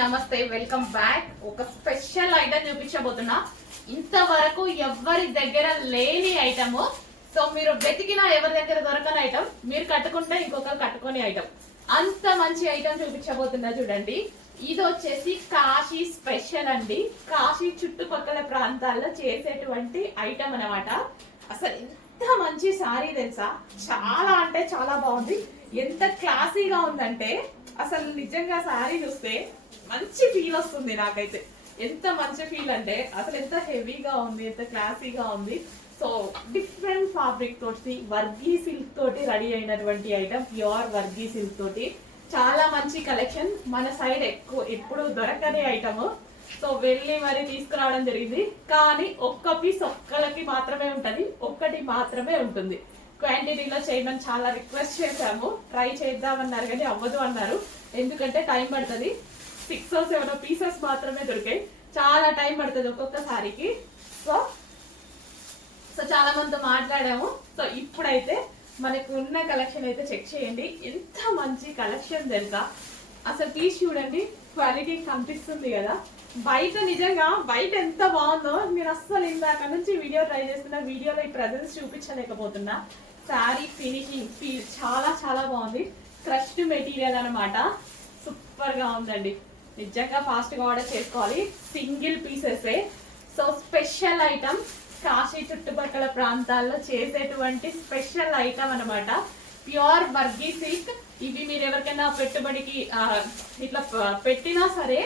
నమస్తే, welcome back. ఒక special item చూపించబోతున్నా. ఇంతవరకు ఎవరి దగ్గర లేని ఐటమ్. సో మీరు వెతికినా ఎవరి దగ్గర దొరకని ఐటమ్, మీరు కట్టుకుంటే ఇంకొకరు కట్టుకొని ఐటమ్. అంత మంచి ఐటమ్ చూపించబోతున్నా చూడండి. ఇది వచ్చేసి కాశీ స్పెషల్ అండి. కాశీ చుట్టుపక్కల ప్రాంతాల్లో చేసేటువంటి ఐటమ్ అన్నమాట. అసలు ఎంత మంచి సారీ తెలుసా, చాలా అంటే చాలా బాగుంది. ఎంత క్లాసీగా ఉందంటే అసలు నిజంగా సారీ చూస్తే మంచి ఫీల్ వస్తుంది నాకైతే. ఎంత మంచి ఫీల్ అంటే అసలు ఎంత హెవీగా ఉంది, ఎంత క్లాసీగా ఉంది. సో డిఫరెంట్ ఫ్యాబ్రిక్ తోటి వర్గీ సిల్క్ తోటి రెడీ అయినటువంటి ఐటమ్, ప్యూర్ వర్గీ సిల్క్ తోటి చాలా మంచి కలెక్షన్. మన సైడ్ ఎప్పుడు దొరకని ఐటమ్. సో వెళ్ళి మరి తీసుకురావడం జరిగింది. కానీ ఒక్క పీస్ ఒక్కలకి మాత్రమే ఉంటది, ఒక్కటి మాత్రమే ఉంటుంది. క్వాంటిటీలో చేయమని చాలా రిక్వెస్ట్ చేశాము. ట్రై చేద్దామన్నారు కానీ అవ్వదు అన్నారు. ఎందుకంటే టైం పడుతుంది. 6 or 7 పీసెస్ మాత్రమే దొరికాయి. చాలా టైం పడుతుంది ఒక్కొక్క సారీకి. సో చాలా మందితో మాట్లాడాము. సో ఇప్పుడైతే మనకు ఉన్న కలెక్షన్ అయితే చెక్ చేయండి. ఎంత మంచి కలెక్షన్ తెలుసా. అసలు పీస్ చూడండి, క్వాలిటీ కనిపిస్తుంది కదా. బయట నిజంగా బయట ఎంత బాగుందో మీరు అస్సలు ఇందాక నుంచి వీడియో ట్రై చేస్తున్న వీడియోలో ఈ ప్రెజెన్స్ చూపించలేకపోతున్నా. శారీ ఫినిషింగ్ ఫీల్ చాలా చాలా బాగుంది. క్రష్డ్ మెటీరియల్ అనమాట. సూపర్ గా ఉందండి. నిజంగా ఫాస్ట్ గా ఆర్డర్ చేసుకోవాలి. Single pieces. So special item, Kashi చుట్టుపక్కల ప్రాంతాల్లో చేసేటువంటి స్పెషల్ ఐటమ్ అనమాట. ప్యూర్ వర్గీ సిల్క్. ఇవి మీరు ఎవరికైనా పెట్టుబడికి ఇట్లా పెట్టినా సరే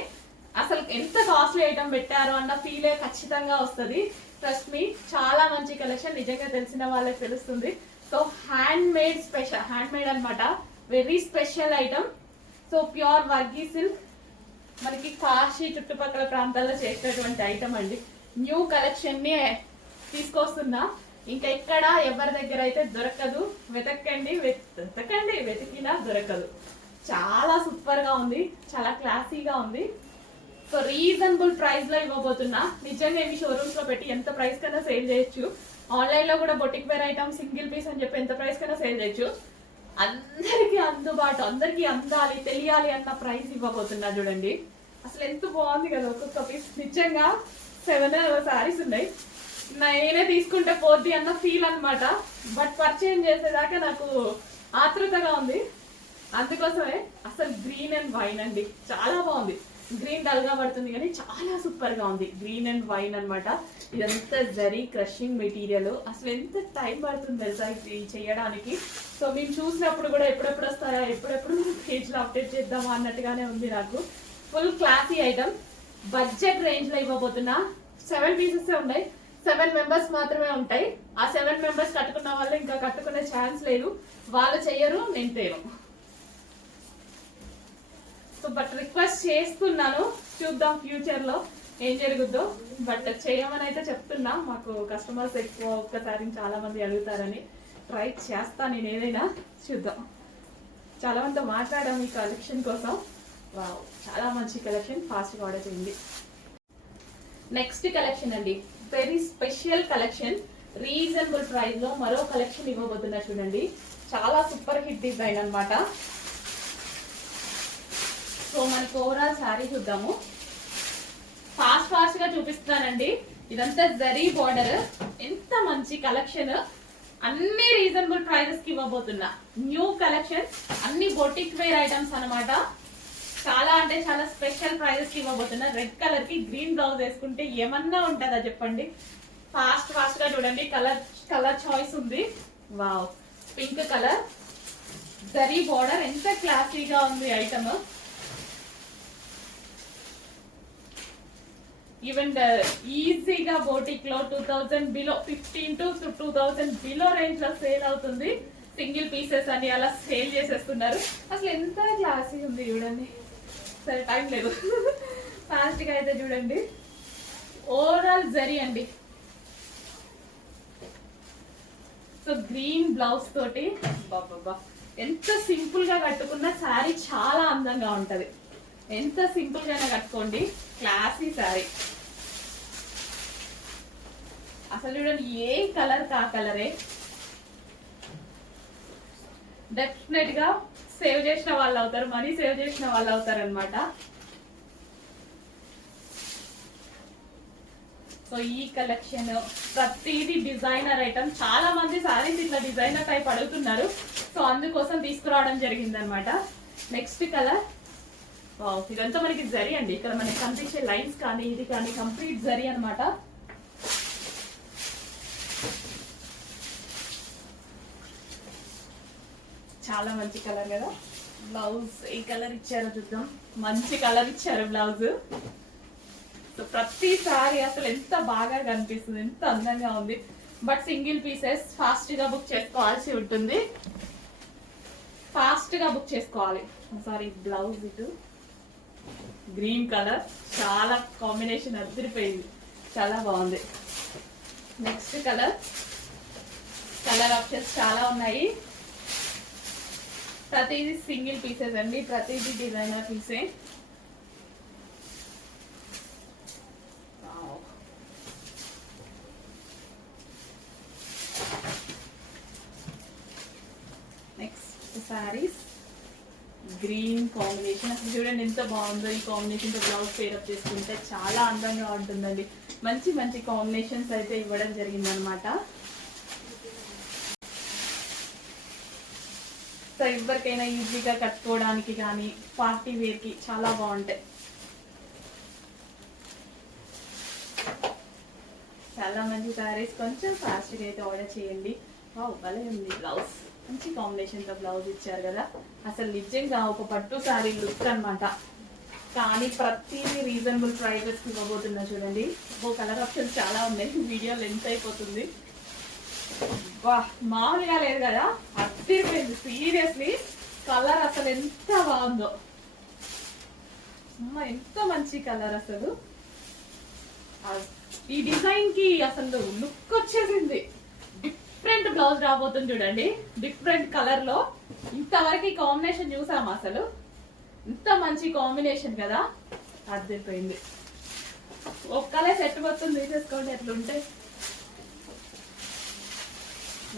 అసలు ఎంత కాస్ట్లీ ఐటమ్ పెట్టారో అన్న ఫీలే ఖచ్చితంగా వస్తుంది. ట్రస్ట్ మీ, చాలా మంచి కలెక్షన్. నిజంగా తెలిసిన వాళ్ళకి తెలుస్తుంది. So hand made special, hand made అనమాట. Very special item. So pure వర్గీ సిల్క్ మనకి కాశీ చుట్టుపక్కల ప్రాంతాల్లో చేసేటువంటి ఐటమ్ అండి. న్యూ కలెక్షన్ ని తీసుకొస్తున్నా. ఇంకా ఎక్కడ ఎవరి దగ్గర అయితే దొరకదు. వెతకండి, వెతికినా దొరకదు. చాలా సూపర్ గా ఉంది, చాలా క్లాసీగా ఉంది. సో రీజనబుల్ ప్రైస్ లో ఇవ్వబోతున్నా. నిజంగా ఇవి షోరూమ్స్ లో పెట్టి ఎంత ప్రైస్ కన్నా సేల్ చేయొచ్చు. ఆన్లైన్ లో కూడా boutique wear item single piece అని చెప్పి ఎంత ప్రైస్ కన్నా సేల్ చేయొచ్చు. అందరికి అందుబాటు, అందరికి అందాలి, తెలియాలి అన్న ప్రైస్ ఇవ్వబోతున్నా చూడండి. అసలు ఎంత బాగుంది కదా ఒక్కొక్క పీస్. నిజంగా 7 సారీస్ ఉన్నాయి. నేనే తీసుకుంటే పోద్ది అన్న ఫీల్ అనమాట. బట్ పర్చేజ్ చేసేదాకా నాకు ఆతృతగా ఉంది. అందుకోసమే అసలు గ్రీన్ అండ్ వైన్ అండి, చాలా బాగుంది. గ్రీన్ డల్ గా పడుతుంది కానీ చాలా సూపర్ గా ఉంది. గ్రీన్ అండ్ వైన్ అనమాట. ఇదంతా జరీ క్రషింగ్ మెటీరియల్. అసలు ఎంత టైం పడుతుంది తెలుసా ఇది చేయడానికి. సో మేము చూసినప్పుడు కూడా ఎప్పుడెప్పుడు వస్తారా, ఎప్పుడెప్పుడు పేజ్ లో అప్డేట్ చేద్దామా అన్నట్టుగానే ఉంది నాకు. Full classy item. Budget range లో ఇవ్వబోతున్నా. 7 పీసెస్ ఉన్నాయి. 7 మెంబర్స్ మాత్రమే ఉంటాయి. ఆ 7 మెంబర్స్ కట్టుకున్న వాళ్ళు ఇంకా కట్టుకునే ఛాన్స్ లేదు. వాళ్ళు చెయ్యరు, నేను తేను. సో బట్ రిక్వెస్ట్ చేస్తున్నాను, చూద్దాం ఫ్యూచర్ లో ఏం జరుగుద్దో. బట్ చేయమని అయితే చెప్తున్నా. మాకు కస్టమర్స్ ఎక్కువ ఒక్కసారి చాలా మంది అడుగుతారని ట్రై చేస్తా నేను ఏదైనా. చూద్దాం. చాలా మందితో మాట్లాడాము ఈ కలెక్షన్ కోసం. వావ్, చాలా మంచి కలెక్షన్. ఫాస్ట్ గా ఆర్డర్ చేయండి. నెక్స్ట్ కలెక్షన్ అండి, very special collection. Reasonable price లో మరో కలెక్షన్ ఇవ్వబోతున్నా చూడండి. చాలా సూపర్ హిట్ డిజైన్ అనమాట. సో మనకి ఓవరాల్ శారీ చూద్దాము. ఫాస్ట్ గా చూపిస్తానండి. ఇదంతా జరీ బోర్డర్. ఎంత మంచి కలెక్షన్. అన్ని రీజనబుల్ ప్రైజెస్ కి ఇవ్వబోతున్నా. న్యూ కలెక్షన్, అన్ని బొటిక్ వేర్ ఐటమ్స్ అనమాట. చాలా అంటే చాలా స్పెషల్ ప్రైజెస్ కి ఇవ్వబోతున్నా. రెడ్ కలర్ కి గ్రీన్ బ్లౌజ్ వేసుకుంటే ఏమన్నా ఉంటుందా చెప్పండి. ఫాస్ట్ గా చూడండి. కలర్ చాయిస్ ఉంది. Wow, pink colour, zari border. ఎంత క్లాసీగా ఉంది ఐటమ్. ఈవెన్ ఈజీగా బోటిక్ లో 2000 బిలో, 15 to 2000 బిలో రేంజ్ లో సేల్ అవుతుంది. సింగిల్ పీసెస్ అని అలా సేల్ చేసేస్తున్నారు. అసలు ఎంత క్లాసీ ఉంది చూడండి. సరే టైం లేదు, ఫాస్ట్ గా అయితే చూడండి. ఓవరాల్ జరీ అండి. సో గ్రీన్ బ్లౌజ్ తోటి బాబా ఎంత సింపుల్ గా కట్టుకున్న శారీ చాలా అందంగా ఉంటది. ఎంత సింపుల్ గానే కట్టుకోండి. క్లాసీ శారీ. అసలు చూడండి, ఏ కలర్ కా కలరే. డెఫినెట్ గా సేవ్ చేసిన వాళ్ళు అవుతారు, మనీ సేవ్ చేసిన వాళ్ళు అవుతారు అనమాట. సో ఈ కలెక్షన్ ప్రతిదీ డిజైనర్ ఐటమ్. చాలా మంది సారీస్ ఇట్లా డిజైనర్ టైప్ అడుగుతున్నారు, సో అందుకోసం తీసుకురావడం జరిగింది అనమాట. నెక్స్ట్ కలర్, ఇదంతా మనకి జరీ అండి. ఇక్కడ మనకి కనిపించే లైన్స్ కానీ ఇది కానీ కంప్లీట్ జరీ అనమాట. చాలా మంచి కలర్ కదా. బ్లౌజ్ ఏ కలర్ ఇచ్చారో చూద్దాం. మంచి కలర్ ఇచ్చారు బ్లౌజ్. సో ప్రతిసారి అసలు ఎంత బాగా కనిపిస్తుంది, ఎంత అందంగా ఉంది. బట్ సింగిల్ పీసెస్ ఫాస్ట్ గా బుక్ చేసుకోవాల్సి ఉంటుంది, ఫాస్ట్ గా బుక్ చేసుకోవాలి. సారీ, బ్లౌజ్ ఇటు గ్రీన్ కలర్, చాలా కాంబినేషన్ అదిరిపోయింది, చాలా బాగుంది. నెక్స్ట్ కలర్, కలర్ ఆప్షన్స్ చాలా ఉన్నాయి. ప్రతిదీ సింగిల్ పీసెస్ అండి, ప్రతిదీ డిజైనర్ పీసే. Next saris green combination. అసలు చూడండి ఎంత బాగుందో. ఈ కాంబినేషన్ తో బ్లౌజ్ పేరప్ చేసుకుంటే చాలా అందంగా ఉంటుందండి. మంచి మంచి కాంబినేషన్స్ అయితే ఇవ్వడం జరిగింది అనమాట. సో ఎవరికైనా ఈజీగా కట్టుకోవడానికి కానీ పార్టీ వేర్ కి చాలా బాగుంటాయి. చాలా మంచి సారీస్, కొంచెం ఫాస్ట్ గా అయితే ఆర్డర్ చేయండి. భలే ఉంది బ్లౌజ్, మంచి కాంబినేషన్ తో బ్లౌజ్ ఇచ్చారు కదా. అసలు నిజంగా ఒక పట్టు సారీ లుక్ అనమాట. కానీ ప్రతిదీ రీజనబుల్ ప్రైజెస్ కి ఇవ్వబోతున్నా చూడండి. కలర్ ఆప్షన్స్ చాలా ఉన్నాయి, వీడియో లెంత్ అయిపోతుంది. మామూలుగా లేదు కదా, అదిరిపోయింది సీరియస్లీ. కలర్ అసలు ఎంత బాగుందో, ఎంత మంచి కలర్. అసలు ఈ డిజైన్ కి అసలు లుక్ వచ్చేసింది. డిఫరెంట్ బ్లౌజ్ రాబోతుంది చూడండి, డిఫరెంట్ కలర్ లో. ఇంతవరకు ఈ కాంబినేషన్ చూసాము, అసలు ఇంత మంచి కాంబినేషన్ కదా, అదిరిపోయింది. ఒక్కలే సెట్ మొత్తం తీసేసుకోండి ఎట్లుంటే.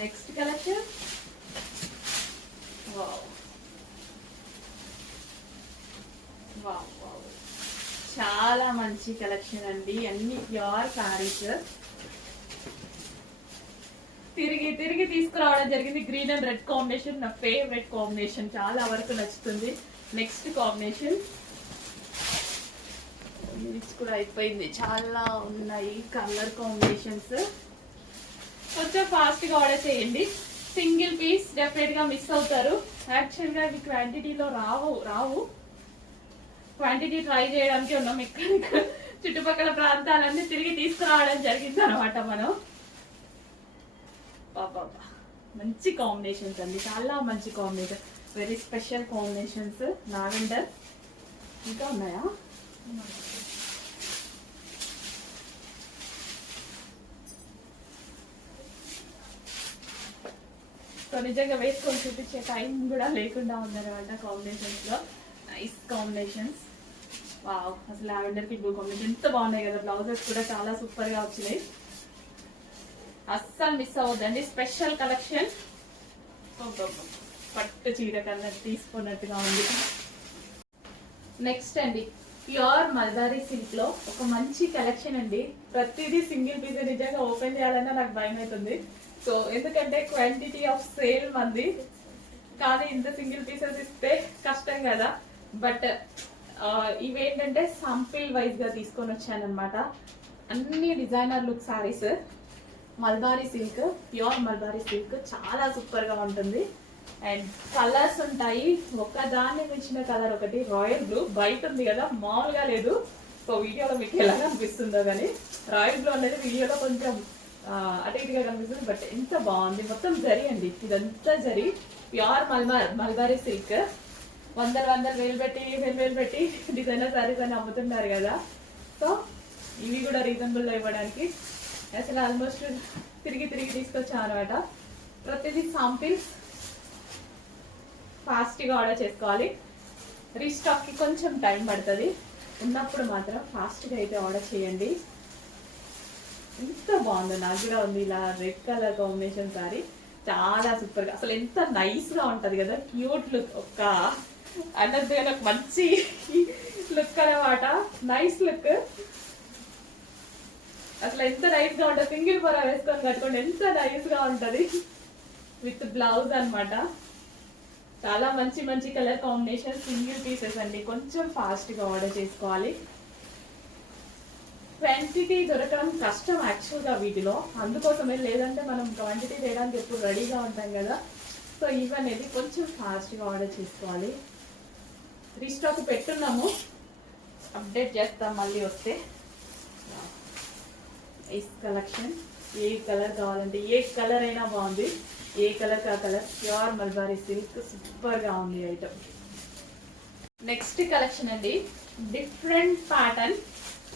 నెక్స్ట్ కలెక్షన్, చాలా మంచి కలెక్షన్ అండి. అన్ని ప్యూర్ సారీస్ తిరిగి తిరిగి తీసుకురావడం జరిగింది. గ్రీన్ అండ్ రెడ్ కాంబినేషన్ నా ఫేవరెట్ కాంబినేషన్, చాలా వరకు నచ్చుతుంది. నెక్స్ట్ కాంబినేషన్ కూడా అయిపోయింది, చాలా ఉన్నాయి కలర్ కాంబినేషన్స్. కొంచెం ఫాస్ట్ గా ఆర్డర్ చేయండి. సింగిల్ పీస్ డెఫినెట్ గా మిస్ అవుతారు. యాక్చువల్ గా ఇవి క్వాంటిటీలో రావు. క్వాంటిటీ ట్రై చేయడానికి ఉన్నాం. ఇక్కడ చుట్టుపక్కల ప్రాంతాలన్నీ తిరిగి తీసుకురావడం జరిగింది అనమాట మనం. మంచి కాంబినేషన్స్ అండి, చాలా మంచి combination, very special combinations. Lavender ఇంకా ఉన్నాయా? సో నిజంగా వేసుకొని చూపించే టైం కూడా లేకుండా ఉందన్నమాట కాంబినేషన్స్ లో. Nice combinations. వావ్, అసలు లావెండర్ కి బ్లూ కాంబినేషన్ ఎంత బాగున్నాయి కదా. బ్లౌజెస్ కూడా చాలా సూపర్ గా వచ్చినాయి, అస్సలు మిస్ అవ్వద్దండి. స్పెషల్ కలెక్షన్, పట్టు చీర కన్నా తీసుకున్నట్టుగా ఉంది. నెక్స్ట్ అండి, ప్యూర్ మల్బారీ సిల్క్ లో ఒక మంచి కలెక్షన్ అండి. ప్రతిదీ సింగిల్ పీస్, నిజంగా ఓపెన్ చేయాలన్నా నాకు భయం అవుతుంది. సో ఎందుకంటే క్వాంటిటీ ఆఫ్ సేల్ మంది, కానీ ఇంత సింగిల్ పీసెస్ ఇస్తే కష్టం కదా. బట్ ఇవేంటంటే శాంపిల్ వైజ్ గా తీసుకొని వచ్చాను అనమాట. అన్ని designer look saris, mulberry silk, pure mulberry silk, చాలా సూపర్ గా ఉంటుంది. అండ్ కలర్స్ ఉంటాయి, ఒకదాన్ని మించిన కలర్ ఒకటి. రాయల్ బ్లూ బయట ఉంది కదా, మామూలుగా లేదు. సో వీడియోలో మీకు ఎలా కనిపిస్తుందో కానీ రాయల్ బ్లూ అనేది వీడియోలో కొంచెం అటు ఇటుగా కనిపిస్తుంది, బట్ ఎంత బాగుంది. మొత్తం జరీ అండి, ఇదంతా జరీ, ప్యూర్ మల్బారీ సిల్క్. వేలు పెట్టి డిజైనర్ సారీస్ అని అమ్ముతున్నారు కదా. సో ఇవి కూడా రీజనబుల్ లో ఇవ్వడానికి అసలు ఆల్మోస్ట్ తిరిగి తీసుకొచ్చాను అనమాట. ప్రతిదీ సాంపిల్స్, ఫాస్ట్గా ఆర్డర్ చేసుకోవాలి. రీస్టాక్కి కొంచెం టైం పడుతుంది, ఉన్నప్పుడు మాత్రం ఫాస్ట్గా అయితే ఆర్డర్ చేయండి. ఎంత బాగుందో, నాకు కూడా ఉంది ఇలా రెడ్ కలర్ కాంబినేషన్ సారీ, చాలా సూపర్ గా, అసలు ఎంత నైస్ గా ఉంటది కదా. క్యూట్ లుక్, ఒక అన్నది మంచి లుక్ అనమాట, నైస్ లుక్. అసలు ఎంత నైస్ గా ఉంటుంది, సింగిల్ పొర వేసుకొని కట్టుకోండి ఎంత నైస్ గా ఉంటది. విత్ బ్లౌజ్ అన్నమాట. చాలా మంచి మంచి కలర్ కాంబినేషన్, సింగిల్ పీసెస్ అండి. కొంచెం ఫాస్ట్ గా ఆర్డర్ చేసుకోవాలి. క్వాంటిటీ దొరకడం కష్టం యాక్చువల్ గా వీటిలో, అందుకోసమే. లేదంటే మనం క్వాంటిటీ చేయడానికి ఎప్పుడు రెడీగా ఉంటాం కదా. సో ఇవి అనేది కొంచెం ఫాస్ట్ గా ఆర్డర్ చేసుకోవాలి. రీస్టాక్ పెట్టున్నాము, అప్డేట్ చేస్తాం మళ్ళీ వస్తే. ఈ కలెక్షన్ ఏ కలర్ కావాలంటే ఏ కలర్ అయినా బాగుంది, ఏ కలర్ కా colour. Pure mulberry silk, super గా ఉంది ఐటమ్. నెక్స్ట్ కలెక్షన్ అండి, డిఫరెంట్ ప్యాటర్న్.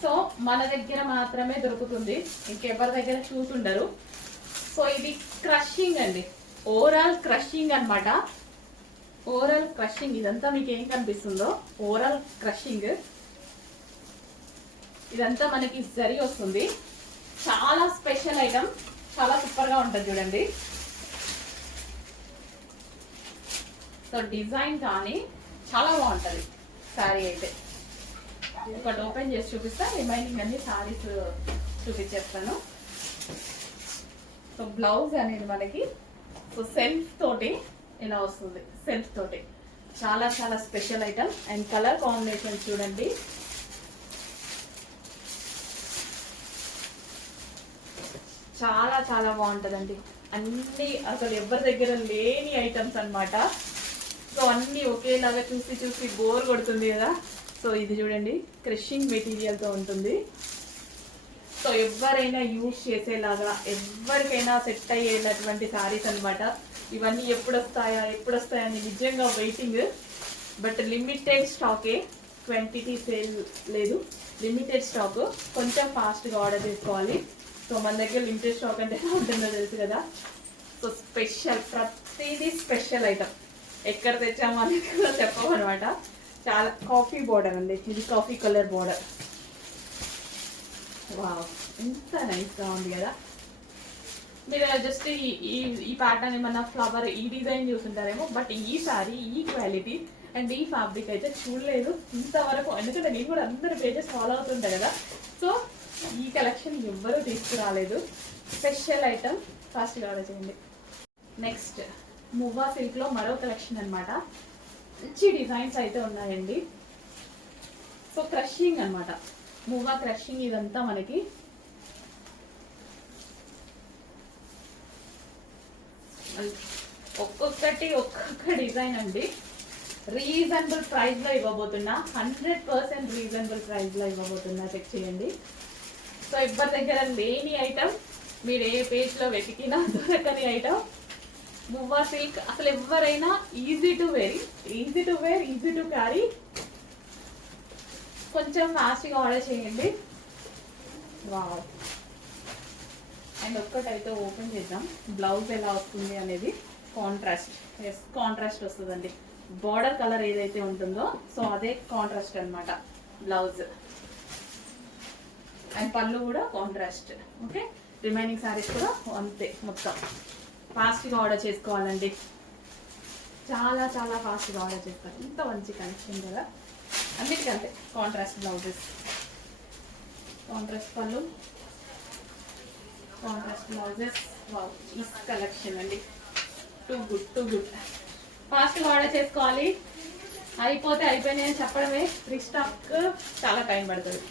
సో మన దగ్గర మాత్రమే దొరుకుతుంది, ఇంకెవరి దగ్గర చూసుండరు. సో ఇది క్రషింగ్ అండి, ఓవరాల్ క్రషింగ్ అన్నమాట. ఓవరాల్ క్రషింగ్, ఇదంతా మీకు ఏం కనిపిస్తుందో ఓవరాల్ క్రషింగ్. ఇదంతా మనకి జరీ వస్తుంది. చాలా స్పెషల్ ఐటమ్, చాలా సూపర్ గా ఉంటుంది చూడండి. సో డిజైన్ కానీ చాలా బాగుంటుంది శారీ అయితే. ఒకటి ఓపెన్ చేసి చూపిస్తా, రిమైనింగ్ అన్ని శారీస్ చూపించేస్తాను. సో బ్లౌజ్ అనేది మనకి సో సెల్ఫ్ తోటి ఇలా వస్తుంది, సెల్ఫ్ తోటి. చాలా చాలా special item. And colour combination చూడండి, చాలా చాలా బాగుంటుందండి. అన్ని అసలు ఎవరి దగ్గర లేని ఐటమ్స్ అన్నమాట. సో అన్ని ఒకేలాగా చూసి చూసి బోర్ కొడుతుంది కదా. సో ఇది చూడండి, క్రషింగ్ మెటీరియల్తో ఉంటుంది. సో ఎవరైనా యూజ్ చేసేలాగా, ఎవరికైనా సెట్ అయ్యేటటువంటి శారీస్ అన్నమాట. ఇవన్నీ ఎప్పుడు వస్తాయని నిజంగా వెయిటింగ్. బట్ లిమిటెడ్ స్టాకే, క్వాంటిటీ సేల్ లేదు, లిమిటెడ్ స్టాక్. కొంచెం ఫాస్ట్గా ఆర్డర్ చేసుకోవాలి. సో మన దగ్గర లిమిటెడ్ స్టాక్ అంటే ఎలా ఉంటుందో తెలుసు కదా. సో స్పెషల్, ప్రతిదీ స్పెషల్ ఐటమ్. ఎక్కడ తెచ్చామో అనేది కూడా చెప్పమన్నమాట. చాలా కాఫీ బోర్డర్ అండి, ఇది కాఫీ కలర్ బోర్డర్. వావ్, ఎంత నైస్గా ఉంది కదా. మీరు జస్ట్ ఈ ప్యాటర్న్ ఏమన్నా ఫ్లవర్ ఈ డిజైన్ చూస్తుంటారేమో, బట్ ఈ సారీ ఈ క్వాలిటీ అండ్ ఈ ఫ్యాబ్రిక్ అయితే చూడలేదు ఇంతవరకు. ఎందుకంటే నేను కూడా అందరు పేజెస్ ఫాలో అవుతుంటా కదా. సో ఈ కలెక్షన్ ఎవ్వరూ తీసుకురాలేదు. స్పెషల్ ఐటమ్, ఫాస్ట్గా ఆర్డర్ చేయండి. నెక్స్ట్ మువ్వా సిల్క్లో మరో కలెక్షన్ అనమాట. మంచి డిజైన్స్ అయితే ఉన్నాయండి. సో క్రషింగ్ అన్నమాట, మువ్వా క్రషింగ్. ఇదంతా మనకి ఒక్కొక్క డిజైన్ అండి. రీజనబుల్ ప్రైస్ లో ఇవ్వబోతున్నా, 100% రీజనబుల్ ప్రైస్ లో ఇవ్వబోతున్నా. చెక్ చేయండి. సో ఎవరి దగ్గర లేని ఐటమ్, మీరు ఏ పేజ్ లో వెతికినా దొరకని ఐటమ్ మువ్వా సిల్క్. అసలు ఎవరైనా easy to wear, easy to carry. కొంచెం ఫాస్ట్గా ఆర్డర్ చేయండి. వావ్. అండ్ ఒక్కటైతే ఓపెన్ చేద్దాం, బ్లౌజ్ ఎలా వస్తుంది అనేది. కాంట్రాస్ట్, ఎస్ కాంట్రాస్ట్ వస్తుందండి. బార్డర్ కలర్ ఏదైతే ఉంటుందో సో అదే కాంట్రాస్ట్ అన్నమాట బ్లౌజ్. అండ్ పళ్ళు కూడా కాంట్రాస్ట్. ఓకే, రిమైనింగ్ శారీస్ కూడా అంతే. మొత్తం ఫాస్ట్గా ఆర్డర్ చేసుకోవాలండి, చాలా చాలా ఫాస్ట్గా ఆర్డర్ చేస్తారు. ఇంత మంచి కలెక్షన్ కదా. అన్నిటికంటే కాంట్రాస్ట్ బ్లౌజెస్, కాంట్రాస్ట్ పళ్ళు, కాంట్రాస్ట్ బ్లౌజెస్. వావ్, ఈ కలెక్షన్ అండి, టూ గుడ్. ఫాస్ట్గా ఆర్డర్ చేసుకోవాలి. అయిపోతే అయిపోయినాయి అని చెప్పడమే, రీస్టాక్ చాలా టైం పడుతుంది.